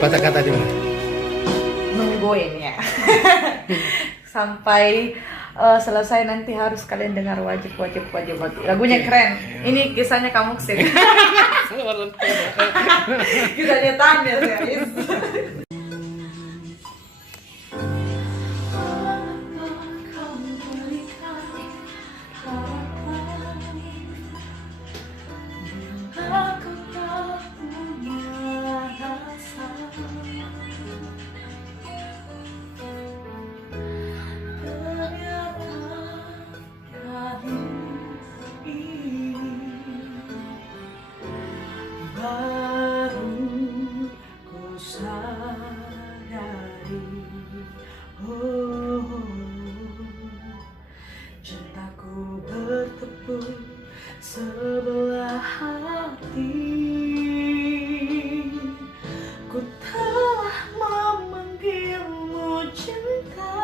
Kata-kata di mana? Nungguin ya. Sampai selesai nanti harus kalian dengar wajib. Lagunya keren. Ini kisahnya kamu kesini. Kisahnya Tanya guys. Baru ku sadari, oh, cintaku bertepuk sebelah hati. Ku telah memanggilmu cinta,